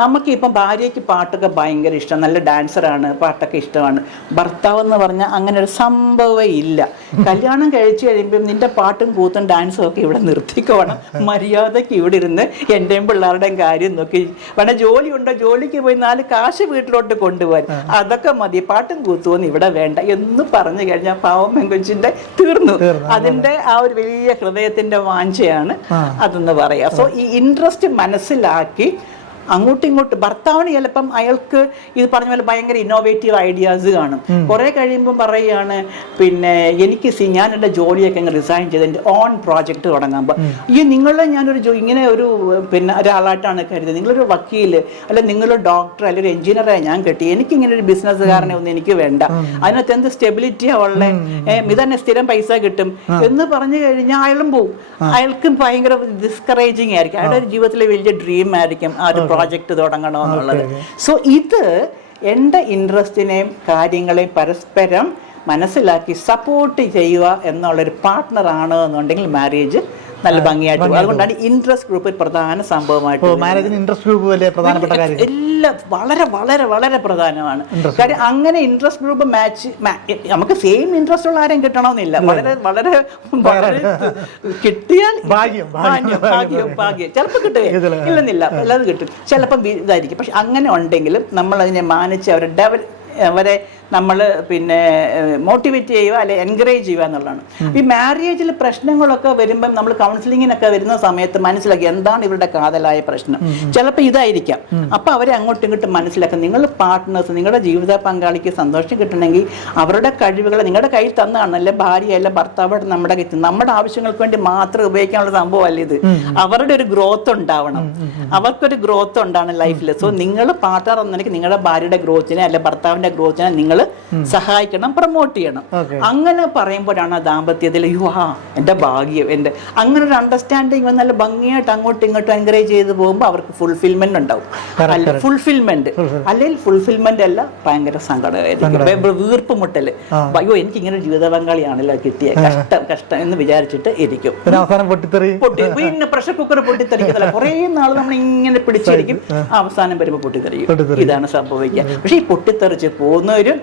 നമുക്കിപ്പം ഭാര്യയ്ക്ക് പാട്ടൊക്കെ ഭയങ്കര ഇഷ്ടം. നല്ല ഡാൻസറാണ് പാട്ടൊക്കെ ഇഷ്ടമാണ്. ഭർത്താവ് എന്ന് പറഞ്ഞാൽ അങ്ങനെ ഒരു സംഭവം ഇല്ല. കല്യാണം കഴിച്ചു കഴിയുമ്പോൾ നിന്റെ പാട്ടും കൂത്തും ഡാൻസും ഒക്കെ ഇവിടെ നിർത്തിക്കോണം. മര്യാദയ്ക്ക് ഇവിടെ ഇരുന്ന് എന്റെയും പിള്ളേരുടെയും കാര്യം നോക്കി. വേണേ ജോലി ഉണ്ടോ ജോലിക്ക് പോയി നാല് കാശ് വീട്ടിലോട്ട് കൊണ്ടുപോകാൻ അതൊക്കെ മതി. പാട്ടും കൂത്തുവൊന്നും ഇവിടെ വേണ്ട. എന്ന് പറഞ്ഞു കഴിഞ്ഞാൽ പാവം പെങ്കൊച്ചിന്റെ തീർന്നു. അതിന്റെ ആ ഒരു വലിയ ഹൃദയത്തിന്റെ വാഞ്ചയാണ് അതെന്ന് പറയാ. സോ ഈ ഇൻട്രസ്റ്റ് മനസ്സിലാക്കി അങ്ങോട്ടും ഇങ്ങോട്ടും ഭർത്താവിന് ചിലപ്പം അയാൾക്ക് ഇത് പറഞ്ഞ പോലെ ഭയങ്കര ഇന്നോവേറ്റീവ് ഐഡിയാസ് കാണും. കുറെ കഴിയുമ്പോൾ പറയുകയാണ് പിന്നെ എനിക്ക് സി ഞാൻ എന്റെ ജോലിയൊക്കെ അങ്ങ് റിസൈൻ ചെയ്ത് എന്റെ ഓൺ പ്രോജക്റ്റ് തുടങ്ങുമ്പോൾ ഈ നിങ്ങളെ ഞാനൊരു ഇങ്ങനെ ഒരു പിന്നെ ഒരാളായിട്ടാണ് കരുതുന്നത്. നിങ്ങളൊരു വക്കീൽ അല്ലെ നിങ്ങളൊരു ഡോക്ടർ അല്ലെങ്കിൽ ഒരു എഞ്ചിനീയറെ ഞാൻ കെട്ടി. എനിക്ക് ഇങ്ങനെ ഒരു ബിസിനസ്സുകാരനെ ഒന്നും എനിക്ക് വേണ്ട. അതിനകത്ത് എന്ത് സ്റ്റെബിലിറ്റിയാ ഉള്ളത് ഇതന്നെ സ്ഥിരം പൈസ കിട്ടും. എന്ന് പറഞ്ഞു കഴിഞ്ഞാൽ അയാളും പോവും. അയാൾക്കും ഭയങ്കര ഡിസ്കറേജിങ് ആയിരിക്കും. അയാളുടെ ജീവിതത്തിലെ വലിയ ഡ്രീം ആയിരിക്കും. ആ ഒരു പ്രോജക്റ്റ് തുടങ്ങണമെന്നുള്ളത്. സോ ഇത് എന്റെ ഇൻട്രസ്റ്റിനെയും കാര്യങ്ങളെയും പരസ്പരം മനസ്സിലാക്കി സപ്പോർട്ട് ചെയ്യുക എന്നുള്ളൊരു പാർട്ട്ണറാണ് എന്നുണ്ടെങ്കിൽ മാരേജ് നല്ല ഭംഗിയായിട്ട് അതുകൊണ്ടാണ് ഇൻട്രസ്റ്റ് ഗ്രൂപ്പ് ഒരു പ്രധാന സംഭവമായിട്ട് മാരേജിന് ഇൻട്രസ്റ്റ് ഗ്രൂപ്പ് വലിയ പ്രധാനപ്പെട്ട കാര്യം? എല്ലാം വളരെ വളരെ വളരെ പ്രധാനമാണ്. കാര്യം അങ്ങനെ ഇൻട്രസ്റ്റ് ഗ്രൂപ്പ് മാച്ച് നമുക്ക് സെയിം ഇൻട്രസ്റ്റ് ഉള്ള ആരെയും കിട്ടണമെന്നില്ല. വളരെ വളരെ കിട്ടിയാൽ ഭാഗ്യം, ചിലപ്പോൾ കിട്ടുകയില്ല. ഇല്ലെന്നില്ല. എല്ലാതും കിട്ടും. ചിലപ്പം ഇതായിരിക്കും. പക്ഷെ അങ്ങനെ ഉണ്ടെങ്കിലും നമ്മൾ അതിനെ മാനിച്ച് അവരെ ഡെവൽ അവരെ നമ്മൾ പിന്നെ മോട്ടിവേറ്റ് ചെയ്യുക അല്ലെ എൻകറേജ് ചെയ്യുക എന്നുള്ളതാണ്. ഈ മാരേജിൽ പ്രശ്നങ്ങളൊക്കെ വരുമ്പം നമ്മൾ കൗൺസിലിങ്ങിനൊക്കെ വരുന്ന സമയത്ത് മനസ്സിലാക്കി എന്താണ് ഇവരുടെ കാതലായ പ്രശ്നം. ചിലപ്പോൾ ഇതായിരിക്കാം. അപ്പൊ അവരെ അങ്ങോട്ടും ഇങ്ങോട്ടും മനസ്സിലാക്കുക. നിങ്ങൾ പാർട്ട്നേഴ്സ് നിങ്ങളുടെ ജീവിത പങ്കാളിക്ക് സന്തോഷം കിട്ടണമെങ്കിൽ അവരുടെ കഴിവുകൾ നിങ്ങളുടെ കയ്യിൽ തന്നതാണ് അല്ലെ ഭാര്യ അല്ലെ ഭർത്താവ് നമ്മുടെ കയ്യിൽ നമ്മുടെ ആവശ്യങ്ങൾക്ക് വേണ്ടി മാത്രം ഉപയോഗിക്കാനുള്ള സംഭവമല്ല ഇത്? അവരുടെ ഒരു ഗ്രോത്ത് ഉണ്ടാവണം. അവർക്കൊരു ഗ്രോത്ത് ഉണ്ടാണ് ലൈഫിൽ സോ നിങ്ങൾ പാർട്ട്ണർ എന്നെനിക്ക് നിങ്ങളുടെ ഭാര്യയുടെ ഗ്രോത്തിനെ അല്ലെ ഭർത്താവിന്റെ ഗ്രോത്തിനെ നിങ്ങൾ സഹായിക്കണം പ്രൊമോട്ട് ചെയ്യണം. അങ്ങനെ പറയുമ്പോഴാണ് ആ ദാമ്പത്യത്തിൽ യു ആ എന്റെ ഭാഗ്യം എന്റെ അങ്ങനെ ഒരു അണ്ടർസ്റ്റാൻഡിങ് നല്ല ഭംഗിയായിട്ട് അങ്ങോട്ടും ഇങ്ങോട്ടും എൻകറേജ് ചെയ്ത് പോകുമ്പോൾ അവർക്ക് ഫുൾഫിൽമെന്റ് ഉണ്ടാവും. അല്ല ഫുൾഫിൽമെന്റ് അല്ലെങ്കിൽ ഫുൾഫിൽമെന്റ് അല്ല ഭയങ്കര സങ്കടമായിരിക്കും. വീർപ്പ് മുട്ടൽ. അയ്യോ എനിക്ക് ഇങ്ങനെ ജീവിത പങ്കാളിയാണല്ലോ കിട്ടിയ കഷ്ടം കഷ്ടം എന്ന് വിചാരിച്ചിട്ട് ഇരിക്കും. പിന്നെ പ്രഷർ കുക്കർ പൊട്ടിത്തെറിക്കുന്നില്ല കുറേ നാൾ നമ്മൾ ഇങ്ങനെ പിടിച്ചിരിക്കും അവസാനം വരുമ്പോൾ പൊട്ടിത്തെറിക്കും. ഇതാണ് സംഭവിക്കുക. പക്ഷേ ഈ പൊട്ടിത്തെറിച്ച് പോകുന്നവരും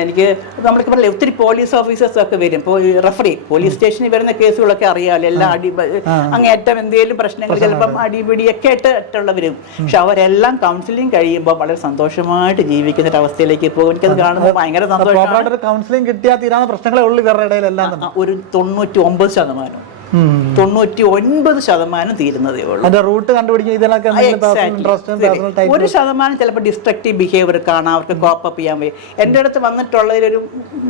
എനിക്ക് നമ്മൾക്ക് പറയില്ല ഒത്തിരി പോലീസ് ഓഫീസേഴ്സ് ഒക്കെ വരും. ഇപ്പോൾ റഫറി പോലീസ് സ്റ്റേഷനിൽ വരുന്ന കേസുകളൊക്കെ അറിയാമല്ലോ എല്ലാം അടി അങ്ങേറ്റം എന്തെങ്കിലും പ്രശ്നങ്ങൾ ചിലപ്പം അടിപിടിയൊക്കെ ആയിട്ട് ആയിട്ടുള്ള വരും പക്ഷെ അവരെല്ലാം കൗൺസിലിംഗ് കഴിയുമ്പോൾ വളരെ സന്തോഷമായിട്ട് ജീവിക്കുന്ന ഒരു അവസ്ഥയിലേക്ക് പോകും. എനിക്കത് കാണുമ്പോൾ ഭയങ്കര സന്തോഷം കൗൺസിലിംഗ് കിട്ടിയാൽ തീരാവുന്ന പ്രശ്നങ്ങളെ ഉള്ളൂ ഇവരുടെ ഇടയിലെല്ലാം ഒരു തൊണ്ണൂറ്റി ഒമ്പത് ശതമാനം. തൊണ്ണൂറ്റി ഒൻപത് ശതമാനം തീരുന്നതേ ഉള്ളൂ. റൂട്ട് ഒരു ശതമാനം ചിലപ്പോൾ ഡിസ്ട്രക്റ്റീവ് ബിഹേവിയർ കാണാം അവർക്ക് കോപ്പപ്പ് ചെയ്യാൻ വയ്യ. എന്റെ അടുത്ത് വന്നിട്ടുള്ളതിൽ ഒരു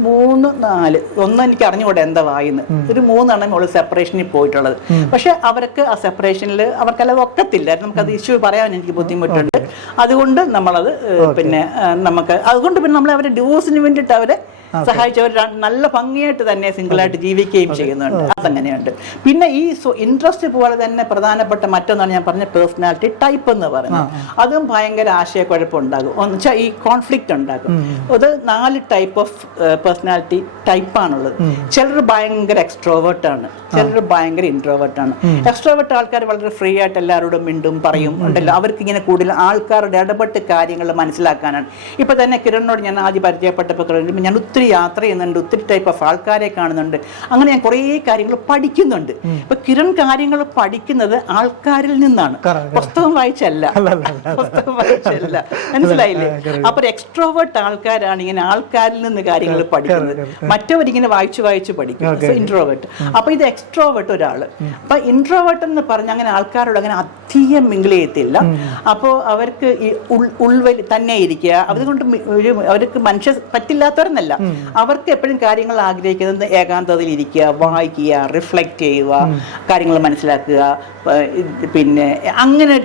മൂന്ന് നാല് ഒന്നും എനിക്ക് അറിഞ്ഞുകൂടെ എന്താ വായിന്ന്. ഒരു മൂന്നെണ്ണം ഉള്ളു സെപ്പറേഷനിൽ പോയിട്ടുള്ളത്. പക്ഷെ അവർക്ക് ആ സെപ്പറേഷനിൽ അവർക്കല്ലാതെ ഒക്കത്തില്ല. നമുക്കത് ഇഷ്യൂ പറയാൻ എനിക്ക് ബുദ്ധിമുട്ടുണ്ട്. അതുകൊണ്ട് നമ്മളത് പിന്നെ നമുക്ക് അതുകൊണ്ട് പിന്നെ നമ്മൾ അവരെ ഡിവോഴ്സിന് വേണ്ടിയിട്ട് അവരെ സഹായിച്ചവർ അവർ നല്ല ഭംഗിയായിട്ട് തന്നെ സിംഗിളായിട്ട് ജീവിക്കുകയും ചെയ്യുന്നുണ്ട്. അതങ്ങനെയുണ്ട്. പിന്നെ ഈ ഇൻട്രസ്റ്റ് പോലെ തന്നെ പ്രധാനപ്പെട്ട മറ്റൊന്നാണ് ഞാൻ പറഞ്ഞ പേഴ്സണാലിറ്റി ടൈപ്പ് എന്ന് പറയുന്നത്. അതും ഭയങ്കര ആശയക്കുഴപ്പം ഉണ്ടാകും എന്ന് വെച്ചാൽ ഈ കോൺഫ്ലിക്റ്റ് ഉണ്ടാകും. അത് നാല് ടൈപ്പ് ഓഫ് പേഴ്സണാലിറ്റി ടൈപ്പാണുള്ളത്. ചിലർ ഭയങ്കര എക്സ്ട്രോവേർട്ടാണ്. ചിലർ ഭയങ്കര ഇൻട്രോവേർട്ട് ആണ് എക്സ്ട്രോവേർട്ട് ആൾക്കാർ വളരെ ഫ്രീ ആയിട്ട് എല്ലാവരോടും മിണ്ടും പറയും ഉണ്ടല്ലോ. അവർക്ക് ഇങ്ങനെ കൂടുതൽ ആൾക്കാരുടെ ഇടപെട്ട് കാര്യങ്ങൾ മനസ്സിലാക്കാനാണ്. ഇപ്പൊ തന്നെ കിരണിനോട് ഞാൻ ആദ്യം പരിചയപ്പെട്ടപ്പോൾ ഞാൻ ഒത്തിരി യാത്ര ചെയ്യുന്നുണ്ട് ഒത്തിരി ടൈപ്പ് ഓഫ് ആൾക്കാരെ കാണുന്നുണ്ട്. അങ്ങനെ ഞാൻ കുറേ കാര്യങ്ങൾ പഠിക്കുന്നുണ്ട്. ഇപ്പൊ കിരൺ കാര്യങ്ങൾ പഠിക്കുന്നത് ആൾക്കാരിൽ നിന്നാണ്. പുസ്തകം വായിച്ചല്ല. പുസ്തകം വായിച്ചല്ല. മനസ്സിലായില്ലേ? അപ്പൊ എക്സ്ട്രോവേർട്ട് ആൾക്കാരാണ് ഇങ്ങനെ ആൾക്കാരിൽ നിന്ന് കാര്യങ്ങൾ പഠിക്കുന്നത്. മറ്റവരിങ്ങനെ വായിച്ചു വായിച്ചു പഠിക്കും. ഇൻട്രോവേർട്ട് അപ്പൊ ഇത് എക്സ്ട്രോവേർട്ട് ഒരാൾ. അപ്പൊ ഇൻട്രോവേർട്ട് എന്ന് പറഞ്ഞ അങ്ങനെ ആൾക്കാരോട് അങ്ങനെ അധികം മിങ്കിൾ ചെയ്യത്തില്ല. അപ്പോൾ അവർക്ക് ഈ ഉൾവലി തന്നെ ഇരിക്കുക. അതുകൊണ്ട് ഒരു അവർക്ക് മനുഷ്യ പറ്റില്ലാത്തവരെന്നല്ല. അവർക്ക് എപ്പോഴും കാര്യങ്ങൾ ആഗ്രഹിക്കുന്നത് ഏകാന്തതയിൽ ഇരിക്കുക വായിക്കുക റിഫ്ലക്റ്റ് ചെയ്യുക കാര്യങ്ങൾ മനസ്സിലാക്കുക പിന്നെ അങ്ങനെ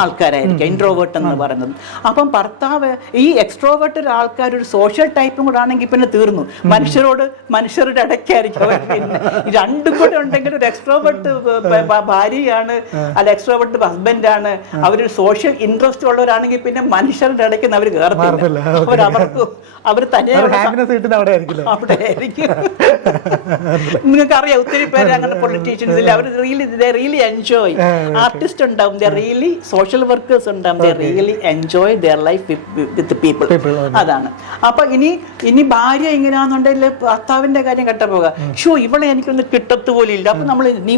ആൾക്കാരായിരിക്കും ഇൻട്രോവേർട്ട് എന്ന് പറയുന്നത്. അപ്പം ഭർത്താവ് ഈ എക്സ്ട്രോവേർട്ട് ആൾക്കാർ ഒരു സോഷ്യൽ ടൈപ്പും കൂടെ ആണെങ്കിൽ പിന്നെ തീർന്നു. മനുഷ്യരോട് മനുഷ്യരുടെ ഇടയ്ക്കായിരിക്കും പിന്നെ. രണ്ടും കൂടെ ഉണ്ടെങ്കിൽ ഒരു എക്സ്ട്രോവേർട്ട് ഭാര്യയാണ് അല്ല എക്സ്ട്രോവേർട്ട് ഹസ്ബൻഡ് ആണ് അവരൊരു സോഷ്യൽ ഇൻട്രസ്റ്റ് ഉള്ളവരാണെങ്കിൽ പിന്നെ മനുഷ്യരുടെ ഇടയ്ക്ക് അവർ കയറത്തില്ല. അവർ അവർക്ക് അവർ തന്നെ അവിടെ ആയിരിക്കും നിങ്ങൾക്ക് അറിയാം ഒത്തിരി പേര് അങ്ങനെ പൊളിറ്റീഷ്യൻസ് അവർ റിയലി റിയലി എൻജോയ് ആർട്ടിസ്റ്റ് ഉണ്ടാവും. റിയലി റിയലി സോഷ്യൽ വർക്കേഴ്സ് ഉണ്ടാകും really enjoy their life with people. അതാണ്. അപ്പൊ ഇനി ഇനി ഭാര്യ ഇങ്ങനെയാണെന്നുണ്ടെങ്കിൽ ഭർത്താവിന്റെ കാര്യം കെട്ട പോകുക ഷോ ഇവളെ എനിക്കൊന്ന് കിട്ടത്ത് പോലും ഇല്ല അപ്പൊ നമ്മൾ നീ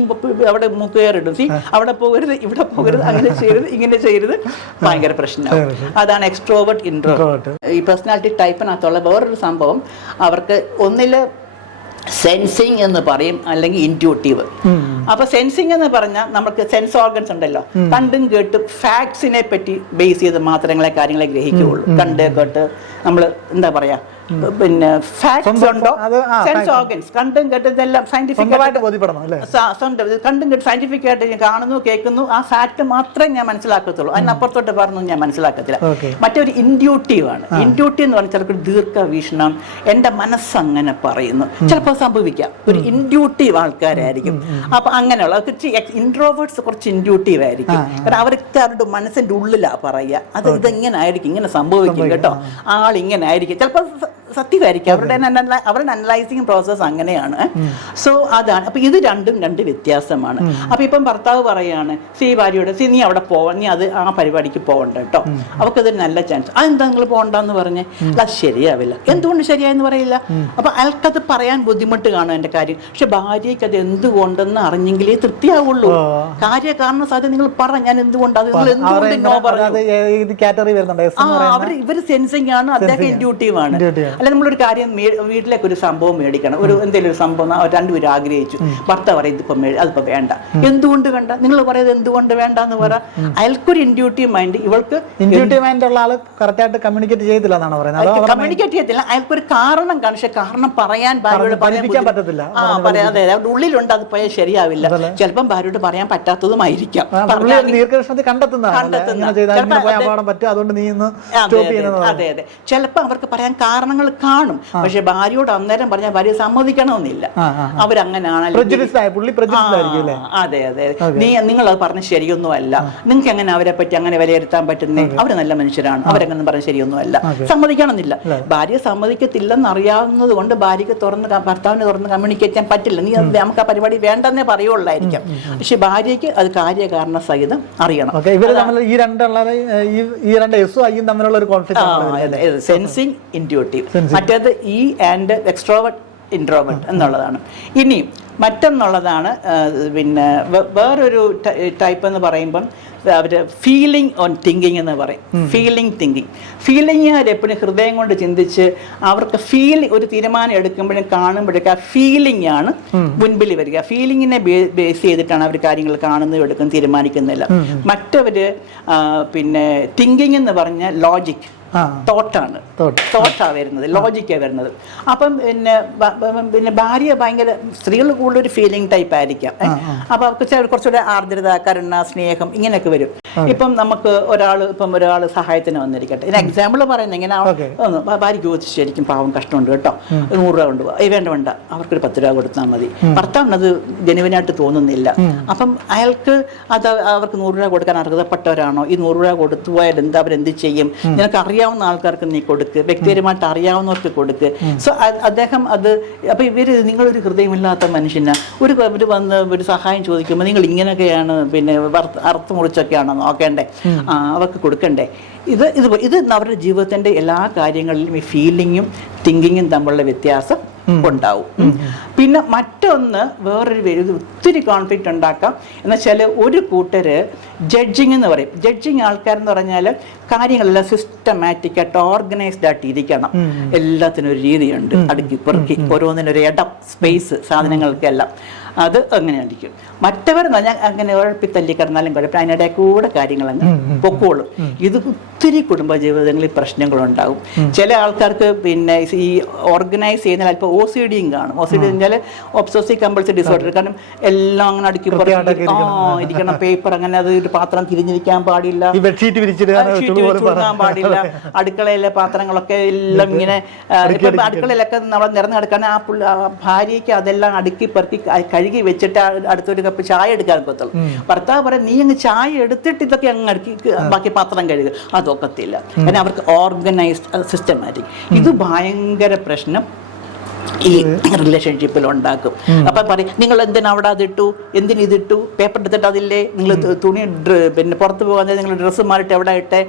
അവിടെ മുക്കുകയറിടും സി അവിടെ പോകരുത് ഇവിടെ പോകരുത് അങ്ങനെ ചെയ്യരുത് ഇങ്ങനെ ചെയ്യരുത്. ഭയങ്കര പ്രശ്നമാവും അതാണ് എക്സ്ട്രോവേർട്ട് ഇൻട്രോ Introvert. ഈ പേഴ്സണാലിറ്റി ടൈപ്പിനകത്തുള്ള വേറൊരു സംഭവം. അവർക്ക് ഒന്നിൽ സെൻസിങ് എന്ന് പറയും അല്ലെങ്കിൽ ഇന്റ്യൂട്ടീവ് അപ്പൊ സെൻസിങ് എന്ന് പറഞ്ഞാൽ നമുക്ക് സെൻസ് ഓർഗൻസ് ഉണ്ടല്ലോ. കണ്ടും കേട്ടും ഫാക്ട്സിനെ പറ്റി ബേസ് ചെയ്ത് മാത്രങ്ങളെ കാര്യങ്ങളെ ഗ്രഹിക്കുകയുള്ളൂ. കണ്ട് കേട്ട് നമ്മൾ എന്താ പറയാ പിന്നെ ഫാക്ട്സ് ഉണ്ടോ? സെൻസ് ഓർഗൻസ് കണ്ടും കേട്ടതെല്ലാം സയന്റിഫിക് ആയിട്ട് ബോധ്യപ്പെടണം അല്ലേ? സ്വന്തം കണ്ടും കേട്ട് സയന്റിഫിക് ആയിട്ട് ഞാൻ കാണുന്നു കേൾക്കുന്നു. ആ ഫാക്ട് മാത്രമേ ഞാൻ മനസ്സിലാക്കത്തുള്ളൂ. അതിനപ്പുറത്തോട്ട് പറഞ്ഞു ഞാൻ മനസ്സിലാക്കത്തില്ല. മറ്റൊരു ഇൻഡ്യൂട്ടീവ് ആണ്. ഇൻഡ്യൂട്ടീവ് എന്ന് പറഞ്ഞാൽ ചിലപ്പോൾ ദീർഘവീക്ഷണം എന്റെ മനസ്സങ്ങനെ പറയുന്നു. ചിലപ്പോൾ സംഭവിക്കാം. ഒരു ഇൻഡ്യൂട്ടീവ് ആൾക്കാരായിരിക്കും. അപ്പൊ അങ്ങനെയുള്ള ഇൻട്രോവേർട്സ് കുറച്ച് ഇൻഡ്യൂട്ടീവ് ആയിരിക്കും. കാരണം അവർക്ക് അവരുടെ മനസ്സിന്റെ ഉള്ളിലാ പറയുക. അത് ഇതെങ്ങനെ ആയിരിക്കും? ഇങ്ങനെ സംഭവിക്കും കേട്ടോ. ആൾ ഇങ്ങനെ ആയിരിക്കും. ചിലപ്പോൾ സത്യമായിരിക്കും. അവരുടെ അവരുടെ അനലൈസിങ് പ്രോസസ്സ് അങ്ങനെയാണ്. സോ അതാണ്. അപ്പൊ ഇത് രണ്ടും രണ്ട് വ്യത്യാസമാണ്. അപ്പൊ ഇപ്പം ഭർത്താവ് പറയാണ് സി ഭാര്യയോട് സി നീ അവിടെ പോവാ നീ അത് ആ പരിപാടിക്ക് പോകണ്ട കേട്ടോ. അവൾക്കത് നല്ല ചാൻസ് അതെന്താ നിങ്ങൾ പോകണ്ടെന്ന് പറഞ്ഞ്? അത് ശരിയാവില്ല. എന്തുകൊണ്ട് ശരിയായെന്ന് പറയില്ല? അപ്പൊ അയാൾക്കത് പറയാൻ ബുദ്ധിമുട്ട് കാണും എന്റെ കാര്യം. പക്ഷെ ഭാര്യയ്ക്ക് അത് എന്തുകൊണ്ടെന്ന് അറിഞ്ഞെങ്കിലേ തൃപ്തിയാവുള്ളൂ. കാര്യ കാരണം സാധ്യത നിങ്ങൾ പറ ഞാൻ എന്തുകൊണ്ട് അത് നിങ്ങൾ എന്തുകൊണ്ട് നോ പറഞ്ഞു അവർ ഇവർ സെൻസിങ് ആണ്. അദ്ദേഹം ഇൻഡ്യൂട്ടീവ് ആണ്. അല്ല നമ്മളൊരു കാര്യം വീട്ടിലേക്ക് ഒരു സംഭവം മേടിക്കണം. ഒരു എന്തെങ്കിലും ഒരു സംഭവം രണ്ടുപേരും ആഗ്രഹിച്ചു. ഭർത്താവ് പറയും ഇതിപ്പോ മേ- അതിപ്പോ വേണ്ട. എന്തുകൊണ്ട് വേണ്ട? നിങ്ങൾ പറയുന്നത് എന്തുകൊണ്ട് വേണ്ട എന്ന് പറ അയാൾക്കൊരു ഇൻഡ്യൂട്ടീവ് മൈൻഡ് ഇവൾക്ക് ഇൻഡ്യൂട്ടീവ് മൈൻഡ് ഉള്ള ആൾ കറക്റ്റായിട്ട് കമ്മ്യൂണിക്കേറ്റ് ചെയ്തില്ല എന്നാണ് പറയുന്നത്? കമ്മ്യൂണിക്കേറ്റ് ചെയ്യത്തില്ല. അയാൾക്കൊരു കാരണം കാണിച്ച കാരണം പറയാൻ ഭാര്യയോട് പറയാൻ പറ്റത്തില്ല. ആ അവരുടെ ഉള്ളിലുണ്ട്. അത് പോയാൽ ശരിയാവില്ല. ചിലപ്പം ഭാര്യയോട് പറയാൻ പറ്റാത്തതുമായിരിക്കാം. ദീർഘദർശനത്തിൽ കണ്ടെത്തുന്നതാണ്. അതുകൊണ്ട് നീ അതെ അതെ ചിലപ്പോൾ അവർക്ക് പറയാൻ കാരണങ്ങൾ കാണും. പക്ഷെ ഭാര്യയോട് അന്നേരം പറഞ്ഞാൽ ഭാര്യ സമ്മതിക്കണമെന്നില്ല. അവരങ്ങനെ ആ, അവരങ്ങനെയാണല്ലോ ആയി പുള്ളി പ്രജുഡിസ്ഡ് ആയിരിക്കും അതെ അതെ. നീ നിങ്ങൾ അത് പറഞ്ഞ ശരിയൊന്നും അല്ല നിങ്ങൾക്ക് എങ്ങനെ അവരെ പറ്റി അങ്ങനെ വിലയിരുത്താൻ പറ്റുന്നേ? അവർ നല്ല മനുഷ്യരാണ്. അവരങ്ങനെ പറഞ്ഞ ശരിയൊന്നും അല്ല സമ്മതിക്കണമെന്നില്ല. ഭാര്യ സമ്മതിക്കത്തില്ലെന്ന് അറിയാവുന്നത് കൊണ്ട് ഭാര്യയ്ക്ക് തുറന്ന് ഭർത്താവിന് തുറന്ന് കമ്മ്യൂണിക്കേറ്റ് ചെയ്യാൻ പറ്റില്ല. നീ നമുക്ക് ആ പരിപാടി വേണ്ടെന്നേ പറയുള്ളായിരിക്കും പക്ഷെ ഭാര്യയ്ക്ക് അത് കാര്യകാരണ സഹിതം അറിയണം. ഈ രണ്ടുള്ള ഈ ഈ രണ്ട് എസും ഐയും തമ്മിലുള്ള ഒരു കോൺഫ്ലിക്റ്റ് സെൻസിങ് ഇൻഡ്യൂട്ടീവ് മറ്റേത് ഇ ആൻഡ് എക്സ്ട്രോവേർട്ട് ഇൻട്രോവേർട്ട് എന്നുള്ളതാണ്. ഇനി മറ്റൊന്നുള്ളതാണ് പിന്നെ വേറൊരു ടൈപ്പ് എന്ന് പറയുമ്പം അവർ ഫീലിംഗ് ഓൺ തിങ്കിങ് എന്ന് പറയും. ഫീലിംഗ് തിങ്കിങ് ഫീലിംഗ് എപ്പോഴും ഹൃദയം കൊണ്ട് ചിന്തിച്ച് അവർക്ക് ഫീൽ ഒരു തീരുമാനം എടുക്കുമ്പോഴും കാണുമ്പോഴൊക്കെ ആ ഫീലിംഗ് ആണ് മുൻപിൽ വരിക. ഫീലിങ്ങിനെ ബേസ് ചെയ്തിട്ടാണ് അവർ കാര്യങ്ങൾ കാണുന്നതും എടുക്കും തീരുമാനിക്കുന്നില്ല മറ്റവർ പിന്നെ തിങ്കിങ് എന്ന് പറഞ്ഞാൽ ലോജിക് തോട്ടാണ്. തോട്ടാ. വരുന്നത് ലോജിക്കാണ് വരുന്നത്. അപ്പം പിന്നെ പിന്നെ ഭാര്യ ഭയങ്കര സ്ത്രീകൾ കൂടുതൽ ഒരു ഫീലിംഗ് ടൈപ്പ് ആയിരിക്കാം ഏ? അപ്പൊ അവർക്ക് ചില കുറച്ചുകൂടെ ആർദ്രത കരുണ സ്നേഹം ഇങ്ങനെയൊക്കെ വരും. ഇപ്പം നമുക്ക് ഒരാൾ ഇപ്പം ഒരാൾ സഹായത്തിന് വന്നിരിക്കട്ടെ. ഇതിന് എക്സാമ്പിൾ പറയുന്നത് ഇങ്ങനെ. ഒന്ന് ഭാര്യയ്ക്ക് ചോദിച്ചു ശരിക്കും പാവം കഷ്ടമുണ്ട് കേട്ടോ. നൂറ് രൂപ കൊണ്ട് ഏയ് വേണ്ട വേണ്ട. അവർക്കൊരു പത്ത് രൂപ കൊടുത്താൽ മതി. ഭർത്താവ് അത് ജനുവിനായിട്ട് തോന്നുന്നില്ല. അപ്പം അയാൾക്ക് അത് അവർക്ക് നൂറ് രൂപ കൊടുക്കാൻ അർഹതപ്പെട്ടവരാണോ? ഈ നൂറ് രൂപ കൊടുത്തു പോയാൽ എന്താ അവരെന്ത് ചെയ്യും? നിനക്ക് അറിയാവുന്ന ആൾക്കാർക്ക് നീ കൊടുക്ക് വ്യക്തിപരമായിട്ട് അറിയാവുന്നവർക്ക് കൊടുക്ക്. സോ അദ്ദേഹം അത് അപ്പൊ ഇവർ നിങ്ങളൊരു ഹൃദയമില്ലാത്ത മനുഷ്യന്. ഒരു ഒരു വന്ന് ഒരു സഹായം ചോദിക്കുമ്പോൾ നിങ്ങൾ ഇങ്ങനെയൊക്കെയാണ് പിന്നെ അർത്ഥം മുറിച്ചൊക്കെയാണോ നോക്കേണ്ടേ? ആ അവർക്ക് കൊടുക്കണ്ടേ? ഇത് ഇത് ഇത് അവരുടെ ജീവിതത്തിന്റെ എല്ലാ കാര്യങ്ങളിലും ഈ ഫീലിങ്ങും തിങ്കിങ്ങും തമ്മിലുള്ള വ്യത്യാസം ഉണ്ടാവും. പിന്നെ മറ്റൊന്ന് വേറൊരു പേര് ഒത്തിരി കോൺഫ്ലിക്റ്റ് ഉണ്ടാക്കാം. എന്ന് വെച്ചാൽ ഒരു കൂട്ടര് ജഡ്ജിങ് എന്ന് പറയും. ജഡ്ജിങ് ആൾക്കാരെന്ന് പറഞ്ഞാൽ കാര്യങ്ങളെല്ലാം സിസ്റ്റമാറ്റിക് ആയിട്ട് ഓർഗനൈസ്ഡ് ആയിട്ട് ഇരിക്കണം. എല്ലാത്തിനും ഒരു രീതിയുണ്ട്. അടുക്കി പെറുക്കി ഓരോന്നിനൊരു ഇടം സ്പേസ് സാധനങ്ങൾക്കെല്ലാം. അത് അങ്ങനെ അടിക്കും മറ്റവർ ഞാൻ അങ്ങനെ ഉഴപ്പി തല്ലി കിടന്നാലും കുഴപ്പം അതിനിടെ കൂടെ കാര്യങ്ങൾ അങ്ങ് പൊക്കോളും. ഇത് ഒത്തിരി കുടുംബ ജീവിതങ്ങളിൽ പ്രശ്നങ്ങളുണ്ടാകും ചില ആൾക്കാർക്ക് പിന്നെ ഈ ഓർഗനൈസ് ചെയ്യുന്ന അല്പം ഒ സി ഡിയും കാണും. ഒ സി ഡി പറഞ്ഞാൽ ഒബ്സോസി കമ്പൾസറി ഡിസോർഡർ കാരണം എല്ലാം അങ്ങനെ അടുക്കി ഇരിക്കണം. പേപ്പർ അങ്ങനെ അത് പാത്രം തിരിഞ്ഞിരിക്കാൻ പാടില്ല. ബെഡ്ഷീറ്റ് പാടില്ല. അടുക്കളയിലെ പാത്രങ്ങളൊക്കെ എല്ലാം ഇങ്ങനെ അടുക്കളയിലൊക്കെ നമ്മൾ നിറഞ്ഞു കിടക്കാൻ ആ ഭാര്യയ്ക്ക് അതെല്ലാം അടുക്കി പെറുക്കി കഴുകി വെച്ചിട്ട് അടുത്തൊരു കപ്പ് ചായ എടുക്കാൻ പറ്റുള്ളൂ ഭർത്താവ് പറയാം നീ അങ്ങ് ചായ എടുത്തിട്ട് ഇതൊക്കെ അങ്ങ് അടുക്കി ബാക്കി പാത്രം കഴുകുക അതൊക്കത്തില്ല. കാരണം അവർക്ക് ഓർഗനൈസ്ഡ് സിസ്റ്റമാറ്റിക് ഇത് ഭയങ്കര പ്രശ്നം. ഈ റിലേഷൻഷിപ്പിൽ ഉണ്ടാക്കും. അപ്പൊ പറയും നിങ്ങൾ എന്തിനാ അവിടെ അതിട്ടു എന്തിനു ഇതിട്ടു പേപ്പർ എടുത്തിട്ട് അതില്ലേ? നിങ്ങൾ തുണി പിന്നെ പുറത്ത് പോകാൻ നിങ്ങൾ ഡ്രസ്സ് മാറിയിട്ട് എവിടെ ഇട്ടെ?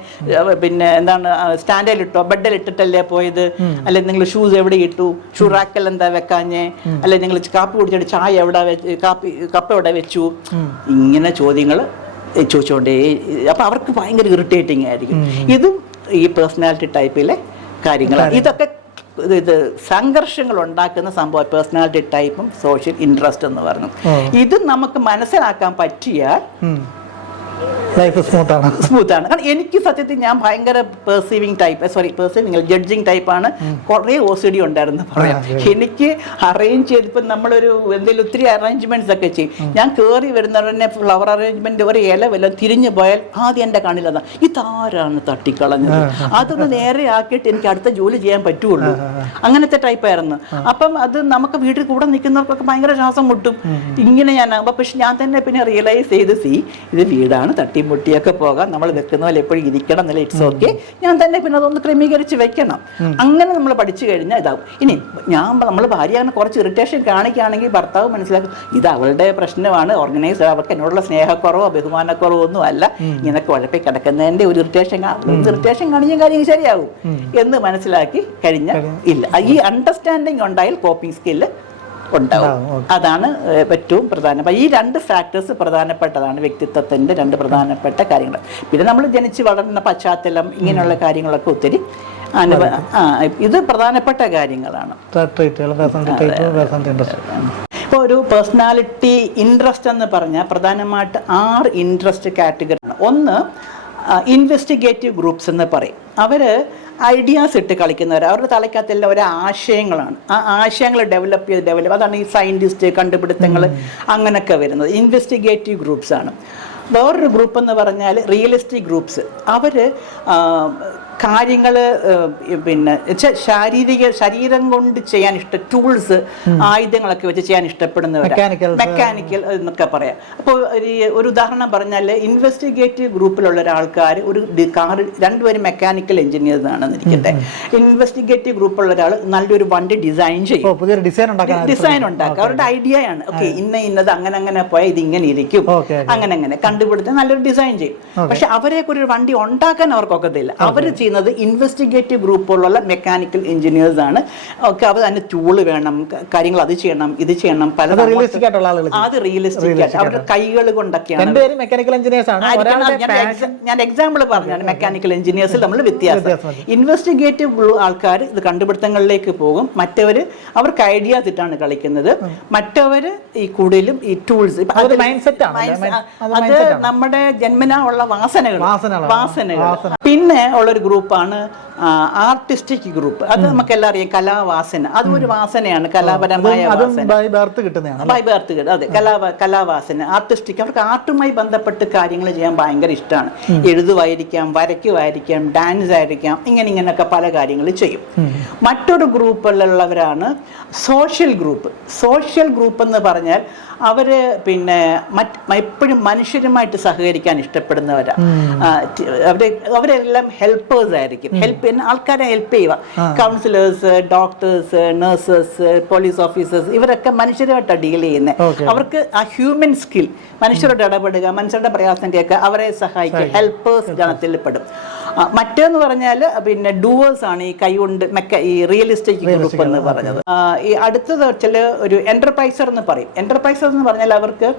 പിന്നെ എന്താണ് സ്റ്റാൻഡിൽ ഇട്ടോ? ബെഡിൽ ഇട്ടിട്ടല്ലേ പോയത്? അല്ലെ നിങ്ങൾ ഷൂസ് എവിടെ ഇട്ടു? ഷൂ റാക്കൽ എന്താ വെക്കാഞ്ഞേ? അല്ലെ നിങ്ങൾ കാപ്പി കുടിച്ചിട്ട് ചായ എവിടെ കാപ്പി കപ്പ് എവിടെ വെച്ചു? ഇങ്ങനെ ചോദ്യങ്ങൾ ചോദിച്ചുകൊണ്ടേ അപ്പൊ അവർക്ക് ഭയങ്കര ഇറിറ്റേറ്റിംഗ് ആയിരിക്കും. ഇതും ഈ പേഴ്സണാലിറ്റി ടൈപ്പിലെ കാര്യങ്ങളാണ്. ഇതൊക്കെ ഇത് സംഘർഷങ്ങൾ ഉണ്ടാക്കുന്ന സംഭവം പേഴ്സണാലിറ്റി ടൈപ്പും സോഷ്യൽ ഇൻട്രസ്റ്റ് എന്ന് പറഞ്ഞു. ഇത് നമുക്ക് മനസ്സിലാക്കാൻ പറ്റിയാൽ ലൈഫ് സ്മൂത്ത് ആണ്. സ്മൂത്ത് ആണ്. കാരണം എനിക്ക് സത്യത്തിൽ ഞാൻ ഭയങ്കര perceiving type sorry perceiving judging type ആണ്. കുറേ ഒ സി ഡി ഉണ്ടായിരുന്നു പറയാം. എനിക്ക് അറേഞ്ച് ചെയ്തിപ്പോൾ നമ്മളൊരു എന്തെങ്കിലും ഒത്തിരി അറേഞ്ച്മെന്റ്സ് ഒക്കെ ചെയ്യും. ഞാൻ കയറി വരുന്നവരെ ഫ്ലവർ അറേഞ്ച്മെന്റ് ഒരു ഇല വല്ലതും തിരിഞ്ഞു പോയാൽ ആദ്യം എന്റെ കണ്ണിലതാ ഇതാരാണ് തട്ടിക്കളഞ്ഞത്? അതൊന്ന് നേരെ ആക്കിയിട്ട് എനിക്ക് അടുത്ത ജോലി ചെയ്യാൻ പറ്റുള്ളൂ. അങ്ങനത്തെ ടൈപ്പായിരുന്നു അപ്പം അത് നമുക്ക് വീട്ടിൽ കൂടെ നിൽക്കുന്നവർക്കൊക്കെ ഭയങ്കര ശ്വാസം മുട്ടും. ഇങ്ങനെ ഞാൻ അപ്പോൾ പക്ഷെ ഞാൻ തന്നെ പിന്നെ റിയലൈസ് ചെയ്ത് സി ഇത് വീടാണ്. തട്ടിയും മുട്ടിയൊക്കെ പോകാം. നമ്മൾ വെക്കുന്ന പോലെ എപ്പോഴും ഇരിക്കണം എന്നല്ല ഇറ്റ്സ് ഓക്കെ ഞാൻ തന്നെ പിന്നെ അതൊന്ന് ക്രമീകരിച്ച് വെക്കണം. അങ്ങനെ നമ്മൾ പഠിച്ചു കഴിഞ്ഞാൽ ഇതാവും. ഇനി ഞാൻ നമ്മൾ ഭാര്യ അങ്ങനെ കുറച്ച് ഇറിറ്റേഷൻ കാണിക്കുകയാണെങ്കിൽ ഭർത്താവ് മനസ്സിലാക്കും ഇത് അവളുടെ പ്രശ്നമാണ്. ഓർഗനൈസ് അവർക്ക് എന്നോടുള്ള സ്നേഹക്കുറവോ ബഹുമാനക്കുറവോ ഒന്നും അല്ല. ഇങ്ങനെ കുഴപ്പി കിടക്കുന്നതിന്റെ ഒരു ഇറിറ്റേഷൻ ഇറിറ്റേഷൻ കാണിച്ച കാര്യം ശരിയാവും. എന്ന് മനസ്സിലാക്കി കഴിഞ്ഞാൽ ഇല്ല. ഈ അണ്ടർസ്റ്റാൻഡിങ് ഉണ്ടായാൽ കോപ്പിംഗ് സ്കില്ല് ഉണ്ടാവും. അതാണ് ഏറ്റവും പ്രധാന. ഈ രണ്ട് ഫാക്ടേഴ്സ് പ്രധാനപ്പെട്ടതാണ് വ്യക്തിത്വത്തിന്റെ രണ്ട് പ്രധാനപ്പെട്ട കാര്യങ്ങൾ. പിന്നെ നമ്മൾ ജനിച്ച് വളർന്ന പശ്ചാത്തലം ഇങ്ങനെയുള്ള കാര്യങ്ങളൊക്കെ ഒത്തിരി അനുഭ ഇത് പ്രധാനപ്പെട്ട കാര്യങ്ങളാണ്. ഇപ്പോൾ ഒരു പേഴ്സണാലിറ്റി ഇൻട്രസ്റ്റ് എന്ന് പറഞ്ഞാൽ പ്രധാനമായിട്ട് ആറ് ഇൻട്രസ്റ്റ് കാറ്റഗറിയാണ് ഒന്ന് ഇൻവെസ്റ്റിഗേറ്റീവ് ഗ്രൂപ്പ്സ് എന്ന് പറയും. അവർ ഐഡിയാസ് ഇട്ട് കളിക്കുന്നവർ അവരുടെ തലയ്ക്കകത്തെല്ലാം ഒരു ആശയങ്ങളാണ്. ആ ആശയങ്ങൾ ഡെവലപ്പ് ചെയ്ത് ഡെവലപ്പ് അതാണ് ഈ സയന്റിസ്റ്റ് കണ്ടുപിടുത്തങ്ങൾ അങ്ങനെയൊക്കെ വരുന്നത്. ഇൻവെസ്റ്റിഗേറ്റീവ് ഗ്രൂപ്പ്സാണ് വേറൊരു ഗ്രൂപ്പ് എന്ന് പറഞ്ഞാൽ റിയലിസ്റ്റിക് ഗ്രൂപ്പ്സ് അവർ കാര്യങ്ങൾ പിന്നെ ശാരീരിക ശരീരം കൊണ്ട് ചെയ്യാൻ ഇഷ്ട ടൂൾസ് ആയുധങ്ങളൊക്കെ വെച്ച് ചെയ്യാൻ ഇഷ്ടപ്പെടുന്നവർ മെക്കാനിക്കൽ എന്നൊക്കെ പറയാം. അപ്പോൾ ഒരു ഉദാഹരണം പറഞ്ഞാൽ ഇൻവെസ്റ്റിഗേറ്റീവ് ഗ്രൂപ്പിലുള്ള ഒരാൾക്കാർ ഒരു കാർ രണ്ടുപേരും മെക്കാനിക്കൽ എഞ്ചിനീയേഴ്സ് ആണെന്ന് ഇരിക്കട്ടെ ഇൻവെസ്റ്റിഗേറ്റീവ് ഗ്രൂപ്പുള്ള ഒരാൾ നല്ലൊരു വണ്ടി ഡിസൈൻ ചെയ്യും. ഡിസൈൻ ഉണ്ടാക്കുക അവരുടെ ഐഡിയ ആണ്. ഓക്കെ ഇന്ന ഇന്നത് അങ്ങനെ അങ്ങനെ പോയാൽ ഇത് ഇങ്ങനെ ഇരിക്കും. അങ്ങനെ അങ്ങനെ. കണ്ടുപിടുത്തി നല്ലൊരു ഡിസൈൻ ചെയ്യും. പക്ഷെ അവരെ ഒരു വണ്ടി ഉണ്ടാക്കാൻ അവർക്കൊക്കത്തില്ല. അവർ ചെയ്യുന്നത് ഇൻവെസ്റ്റിഗേറ്റീവ് ഗ്രൂപ്പുള്ള മെക്കാനിക്കൽ എഞ്ചിനീയേഴ്സ് ആണ്. ഒക്കെ അവർ അതിന് ടൂൾ വേണം കാര്യങ്ങൾ അത് ചെയ്യണം ഇത് ചെയ്യണം പല റിയലിസ്റ്റിക് ആയിട്ടുള്ള ആളുകൾ അത് റിയലിസ്റ്റിക് ആയിട്ട് അവരുടെ കൈകൾ കൊണ്ടൊക്കെയാണ്. മെക്കാനിക്കൽ എഞ്ചിനീയേഴ്സ് ആണ്. ഞാൻ എക്സാമ്പിൾ പറഞ്ഞാണ് മെക്കാനിക്കൽ എഞ്ചിനീയേഴ്സിൽ നമ്മൾ വ്യത്യാസം. ഇൻവെസ്റ്റിഗേറ്റീവ് ആൾക്കാർ ഇത് കണ്ടുപിടുത്തങ്ങളിലേക്ക് പോകും. മറ്റവര് അവർക്ക് ഐഡിയാസ് ഇട്ടാണ് കളിക്കുന്നത്. മറ്റവര് ഈ കൂടുതലും ഈ ടൂൾസ്? അത്. നമ്മുടെ ജന്മനാ ഉള്ള വാസനകൾ. വാസനകൾ. പിന്നെ ഉള്ളൊരു रूपान ആർട്ടിസ്റ്റിക് ഗ്രൂപ്പ് അത് നമുക്ക് എല്ലാം അറിയാം കലാവാസന. അതും ഒരു വാസനയാണ് കലാപരമായ ബൈ ബർത്ത് അതെ കലാ കലാവാസന. ആർട്ടിസ്റ്റിക് അവർക്ക് ആർട്ടുമായി ബന്ധപ്പെട്ട് കാര്യങ്ങൾ ചെയ്യാൻ ഭയങ്കര ഇഷ്ടമാണ് എഴുതുമായിരിക്കാം വരയ്ക്കുമായിരിക്കാം ഡാൻസ് ആയിരിക്കാം ഇങ്ങനെ ഇങ്ങനെയൊക്കെ പല കാര്യങ്ങൾ ചെയ്യും. മറ്റൊരു ഗ്രൂപ്പിലുള്ളവരാണ് സോഷ്യൽ ഗ്രൂപ്പ് സോഷ്യൽ ഗ്രൂപ്പ് എന്ന് പറഞ്ഞാൽ അവർ പിന്നെ മറ്റ് എപ്പോഴും മനുഷ്യരുമായിട്ട് സഹകരിക്കാൻ ഇഷ്ടപ്പെടുന്നവരാണ് അവരെ അവരെല്ലാം ഹെൽപ്പേഴ്സ് ആയിരിക്കും. ഹെൽപ്പ് ആൾക്കാരെ ഹെൽപ്പ് ചെയ്യുക. Counsellors doctors nurses police officers ഇവരൊക്കെ മനുഷ്യരുമായിട്ടാണ് ഡീൽ ചെയ്യുന്നത് അവർക്ക് ആ ഹ്യൂമൻ സ്കിൽ മനുഷ്യരോട് ഇടപെടുക മനുഷ്യരുടെ പ്രയാസം കേൾക്കുക അവരെ സഹായിക്കുക ഹെൽപ്പേഴ്സ് ഗണത്തിൽ പെടും. മറ്റേന്ന് പറഞ്ഞാൽ പിന്നെ ഡൂവേഴ്സ് ആണ് ഈ കൈകൊണ്ട് മെക്ക ഈ റിയൽ എസ്റ്റേറ്റ് ഗ്രൂപ്പ് എന്ന് പറഞ്ഞത്. ഈ അടുത്തത് വെച്ചാൽ ഒരു എന്റർപ്രൈസർ എന്ന് പറയും. എന്റർപ്രൈസർ എന്ന് പറഞ്ഞാൽ അവർക്ക്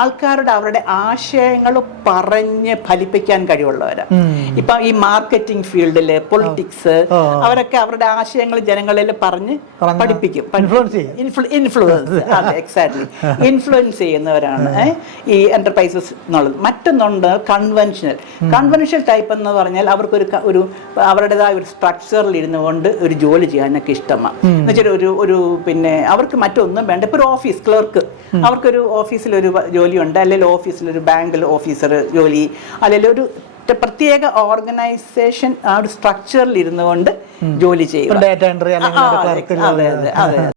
ആൾക്കാരുടെ അവരുടെ ആശയങ്ങൾ പറഞ്ഞ് ഫലിപ്പിക്കാൻ കഴിവുള്ളവരാണ് ഇപ്പൊ ഈ മാർക്കറ്റിംഗ് ഫീൽഡിൽ പൊളിറ്റിക്സ് അവരൊക്കെ അവരുടെ ആശയങ്ങൾ ജനങ്ങളിൽ പറഞ്ഞ് പഠിപ്പിക്കും. ഇൻഫ്ലുവൻസ് അതെ. എക്സാക്ട്ലി ഇൻഫ്ലുവൻസ് ചെയ്യുന്നവരാണ് ഈ എന്റർപ്രൈസസ് എന്നുള്ളത്. മറ്റൊന്നുണ്ട് കൺവെൻഷണൽ കൺവെൻഷണൽ ടൈപ്പ് എന്ന് പറഞ്ഞാൽ അവർക്കൊരു ക- ഒരു അവരുടേതായ ഒരു സ്ട്രക്ചറിൽ ഇരുന്നു കൊണ്ട് ഒരു ജോലി ചെയ്യാനൊക്കെ ഇഷ്ടമാണ്. എന്നുവെച്ചാൽ ഒരു ഒരു പിന്നെ അവർക്ക് മറ്റൊന്നും വേണ്ട. ഇപ്പൊ ഒരു ഓഫീസ് ക്ലർക്ക് അവർക്കൊരു ഓഫീസിലൊരു ജോലിയുണ്ട്. അല്ലെങ്കിൽ ഓഫീസിലൊരു ബാങ്കിൽ ഓഫീസർ ജോലി. അല്ലെങ്കിൽ ഒരു പ്രത്യേക ഓർഗനൈസേഷൻ ആ ഒരു സ്ട്രക്ചറിൽ ഇരുന്നുകൊണ്ട് ജോലി ചെയ്യുക.